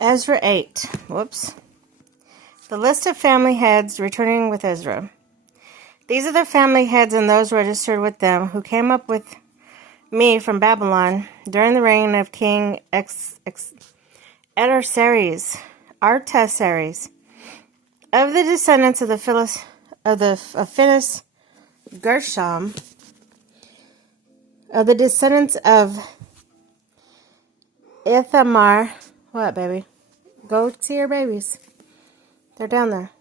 Ezra 8. Whoops. The list of family heads returning with Ezra. These are the family heads and those registered with them who came up with me from Babylon during the reign of King Artaxerxes. Of the descendants of the Phineas Gershom, of the descendants of Ithamar. What, baby? Go see your babies. They're down there.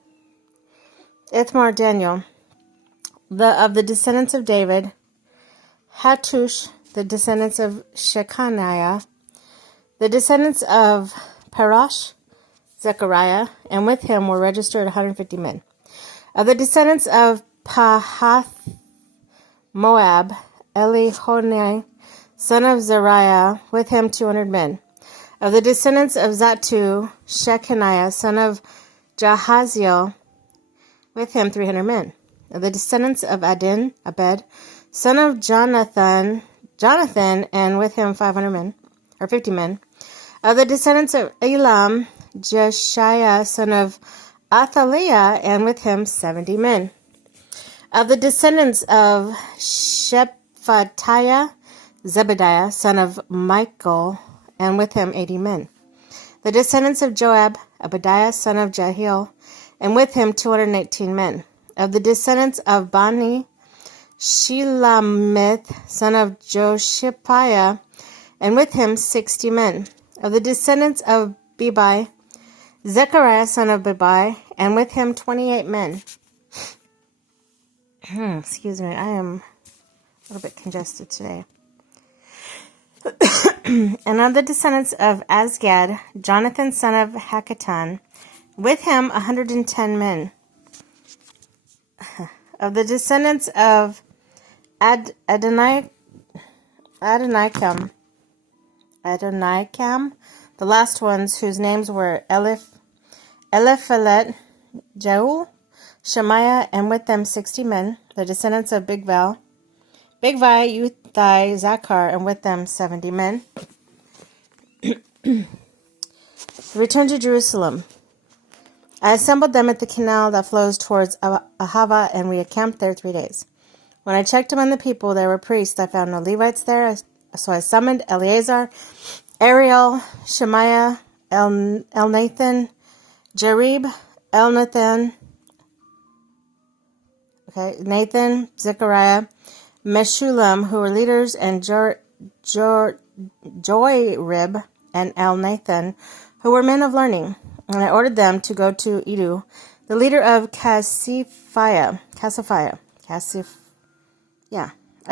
Ithamar, Daniel. Of the descendants of David, Hattush, the descendants of Shechaniah, the descendants of Parosh, Zechariah, and with him were registered 150 men. Of the descendants of Pahath Moab, Elihonai, son of Zariah, with him 200 men. Of the descendants of Zatu, Shechaniah, son of Jahaziel, with him 300 men. Of the descendants of Abed, son of Jonathan, and with him 500 men, or 50 men. Of the descendants of Elam, Jeshiah, son of Athaliah, and with him 70 men. Of the descendants of Shephatiah, Zebediah, son of Michael, and with him 80 men. The descendants of Joab, Obadiah, son of Jehiel, and with him 218 men. Of the descendants of Bani, Shelamith, son of Joshipiah, and with him 60 men. Of the descendants of Bebai, Zechariah, son of Bebai, and with him 28 men. Excuse me, I am a little bit congested today. And of the descendants of Azgad, Jonathan, son of Hakatan, with him 110 men. Of the descendants of Adonikam, the last ones whose names were Eliphalet, Jeul, Shemaiah, and with them 60 men. The descendants of Bigvai, Uthai, Zachar, and with them 70 men. Return to Jerusalem. I assembled them at the canal that flows towards Ahava, and we encamped there 3 days. When I checked among the people, there were priests. I found no Levites there, so I summoned Eleazar, Ariel, Shemaiah, Elnathan, Jerib, Elnathan, Nathan, Zechariah, Meshullam, who were leaders, and Joyrib and Elnathan, who were men of learning. And I ordered them to go to Edu, the leader of Cassifiah. I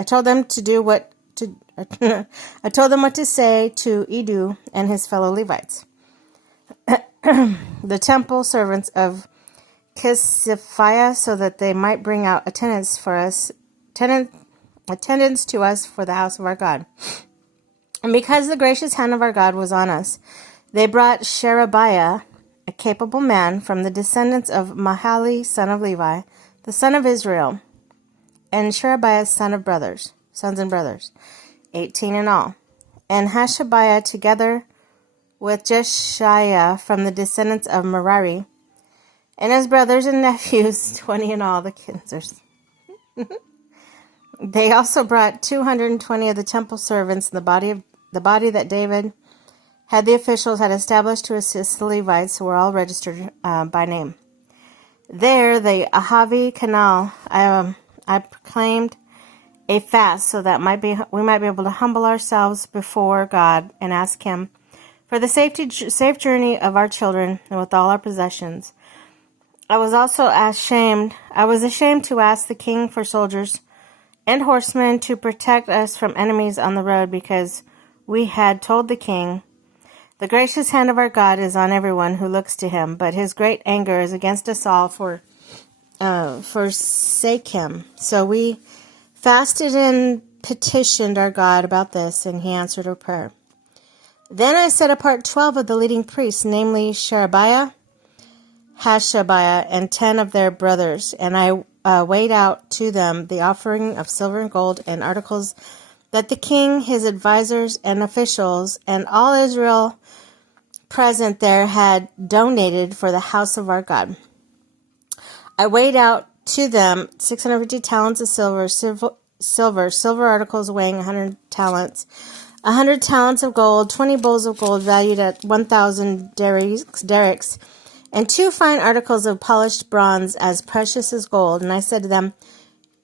told them what to say to Edu and his fellow Levites, the temple servants of Cassifiah, so that they might bring out attendance to us for the house of our God. And because the gracious hand of our God was on us, they brought Sherebiah, a capable man from the descendants of Mahali, son of Levi, the son of Israel, and Sherebiah's sons and brothers, 18 in all, and Hashabiah together with Jeshiah from the descendants of Merari, and his brothers and nephews, 20 in all, the kinsers. They also brought 220 of the temple servants, the body that David had the officials had established to assist the Levites, who were all registered by name. There, the Ahavi canal, I proclaimed a fast so that we might be able to humble ourselves before God and ask Him for the safe journey of our children and with all our possessions. I was ashamed to ask the king for soldiers and horsemen to protect us from enemies on the road, because we had told the king, "The gracious hand of our God is on everyone who looks to Him, but His great anger is against us all for forsake Him." So we fasted and petitioned our God about this, and He answered our prayer. Then I set apart 12 of the leading priests, namely Sherebiah, Hashabiah, and 10 of their brothers, and I weighed out to them the offering of silver and gold and articles that the king, his advisors and officials, and all Israel present there had donated for the house of our God. I weighed out to them 650 talents of silver articles weighing 100 talents, 100 talents of gold, 20 bowls of gold valued at 1,000 derricks, and 2 fine articles of polished bronze as precious as gold. And I said to them,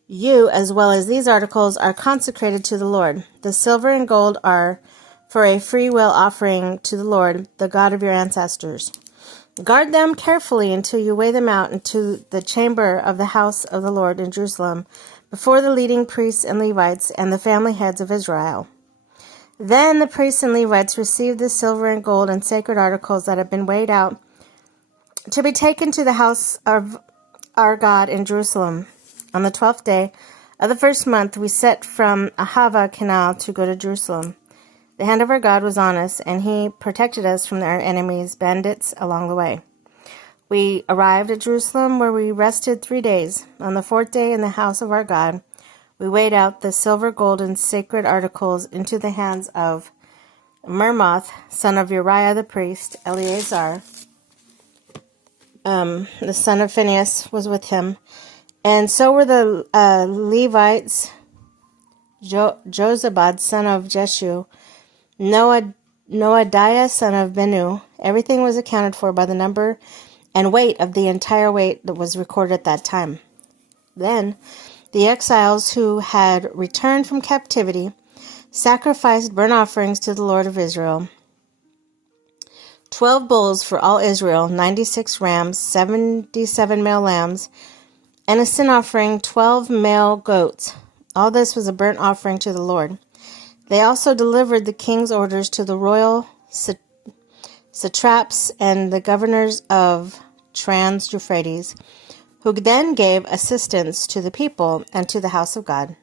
you, as well as these articles, are consecrated to the Lord. The silver and gold are for a free will offering to the Lord, the God of your ancestors. Guard them carefully until you weigh them out into the chamber of the house of the Lord in Jerusalem, before the leading priests and Levites and the family heads of Israel. Then the priests and Levites received the silver and gold and sacred articles that had been weighed out to be taken to the house of our God in Jerusalem. On the 12th day of the first month, we set from Ahava Canal to go to Jerusalem. The hand of our God was on us, and he protected us from our enemies, bandits, along the way. We arrived at Jerusalem, where we rested 3 days. On the 4th day, in the house of our God, we weighed out the silver, gold, and sacred articles into the hands of Mermoth, son of Uriah the priest. Eleazar, the son of Phinehas, was with him. And so were the Levites, Jozabad, son of Jeshu, Noadiah, son of Benu. Everything was accounted for by the number and weight of the entire weight that was recorded at that time. Then the exiles who had returned from captivity sacrificed burnt offerings to the Lord of Israel. 12 bulls for all Israel, 96 rams, 77 male lambs, and a sin offering, 12 male goats. All this was a burnt offering to the Lord. They also delivered the king's orders to the royal satraps and the governors of Trans-Euphrates, who then gave assistance to the people and to the house of God.